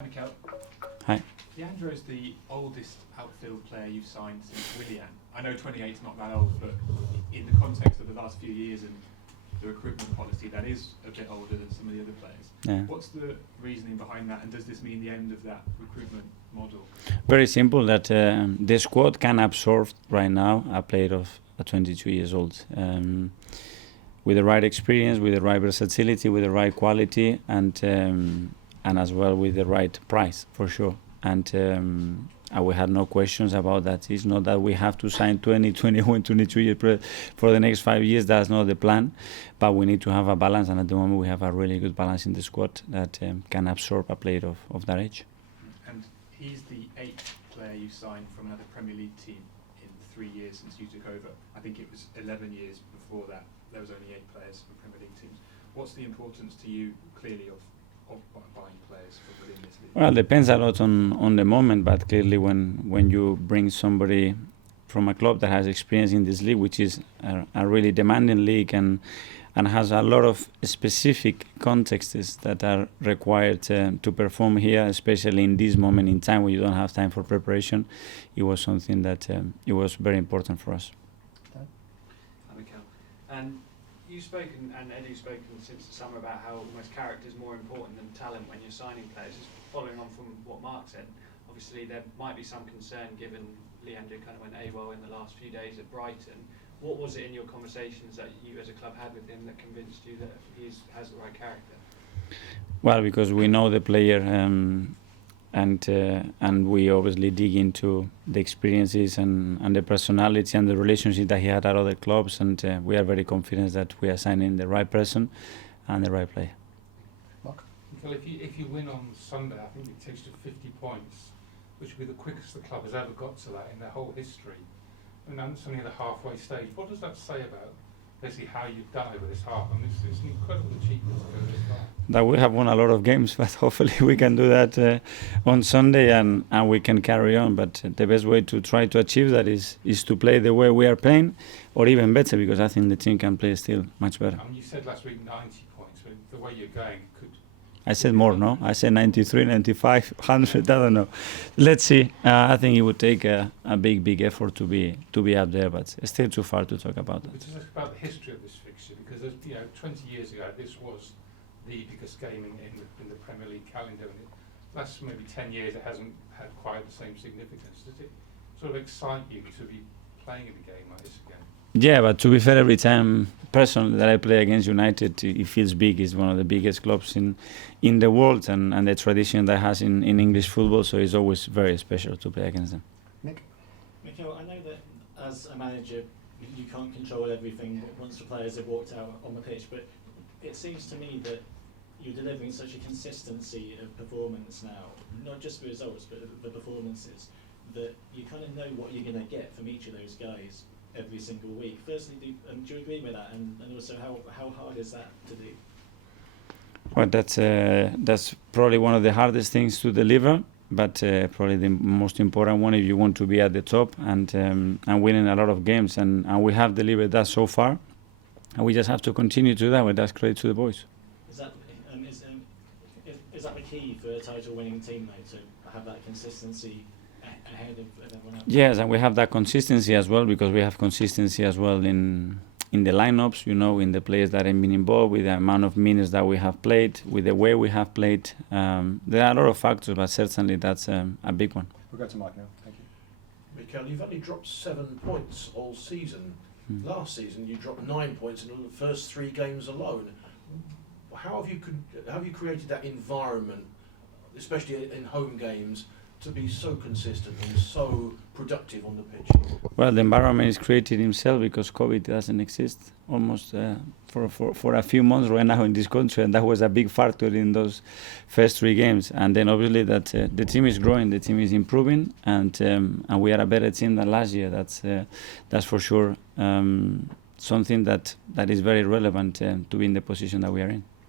Mikel. Hi. Leandro is the oldest outfield player you've signed since Willian. I know 28 is not that old, but in the context of the last few years and the recruitment policy, that is a bit older than some of the other players. Yeah. What's the reasoning behind that, and does this mean the end of that recruitment model? Very simple, that the squad can absorb right now a player of 22 years old. With the right experience, with the right versatility, with the right quality, and as well with the right price, for sure. And we had no questions about that. It's not that we have to sign 20, 21, 22 years for the next 5 years. That's not the plan. But we need to have a balance, and at the moment we have a really good balance in the squad that can absorb a player of that age. And he's the 8th player you signed from another Premier League team in 3 years since you took over. I think it was 11 years before that. There was only 8 players from Premier League teams. What's the importance to you, clearly, of buying players from within this league? Well, it depends a lot on the moment, but clearly when you bring somebody from a club that has experience in this league, which is a really demanding league and has a lot of specific contexts that are required to perform here, especially in this moment in time when you don't have time for preparation, it was something that it was very important for us. Mikel. And you've spoken, and Edu's spoken since the summer, about how almost character is more important than talent when you're signing players. Just following on from what Mark said, obviously there might be some concern given Leandro kind of went AWOL in the last few days at Brighton. What was it in your conversations that you as a club had with him that convinced you that he has the right character? Well, because we know the player, and we obviously dig into the experiences and the personality and the relationship that he had at other clubs, and we are very confident that we are signing the right person and the right player. Mark? Mikel, if you win on Sunday, I think it takes you to 50 points, which would be the quickest the club has ever got to that in their whole history. And it's only the halfway stage. What does that say about basically how you've done over this half? I mean, it's an incredible achievement to go this far. That we have won a lot of games, but hopefully we can do that on Sunday and we can carry on. But the best way to try to achieve that is to play the way we are playing, or even better, because I think the team can play still much better. You said last week 90 points, but the way you're going could... I said more, no? I said 93, 95, 100, I don't know. Let's see. I think it would take a big effort to be up there, but it's still too far to talk about that. But just about the history of this fixture, because 20 years ago this was the biggest game in the Premier League calendar, and the last maybe 10 years it hasn't had quite the same significance. Does it sort of excite you to be playing in a game like this again? Yeah, but to be fair, every time personally that I play against United, it feels big. It's one of the biggest clubs in the world, and the tradition that has in English football, so it's always very special to play against them. Nick? Mikel, I know that as a manager you can't control everything once the players have walked out on the pitch, but it seems to me that you're delivering such a consistency of performance now, not just the results but the performances, that you kind of know what you're going to get from each of those guys every single week. Firstly, do you agree with that, and also how hard is that to do? Well, that's probably one of the hardest things to deliver, but probably the most important one if you want to be at the top and winning a lot of games, and we have delivered that so far, and we just have to continue to do that. That's credit to the boys. Is that the key for a title-winning team, though, to have that consistency ahead of everyone else? Yes, and we have that consistency as well, because we have consistency as well in the lineups, in the players that have been involved, with the amount of minutes that we have played, with the way we have played. There are a lot of factors, but certainly that's a big one. We'll go to Mike now. Thank you. Mikel, you've only dropped 7 points all season. Last season you dropped 9 points in the first 3 games alone. How have you created that environment, especially in home games, to be so consistent and so productive on the pitch? Well, the environment is created himself, because COVID doesn't exist almost for a few months right now in this country, and that was a big factor in those first 3 games. And then obviously that the team is growing, the team is improving, and we are a better team than last year. That's for sure something that is very relevant to be in the position that we are in.